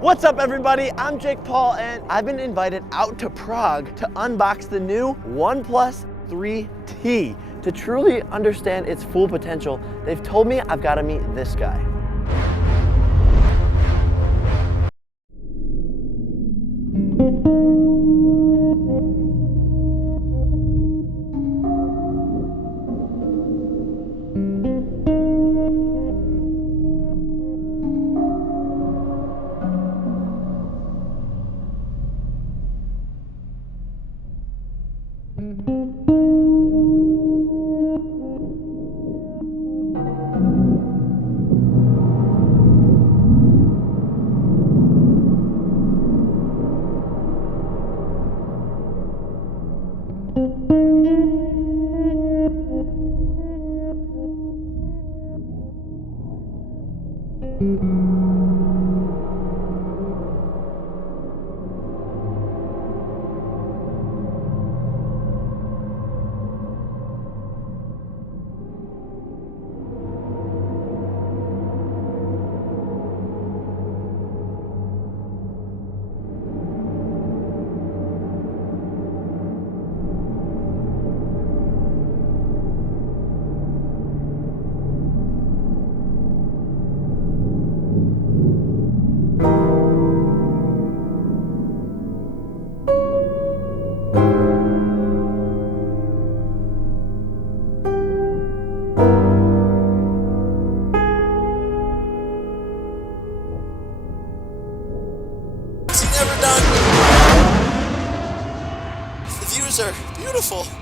What's up everybody, I'm Jake Paul and I've been invited out to Prague to unbox the new OnePlus 3T. To truly understand its full potential, they've told me I've got to meet this guy. The views are beautiful.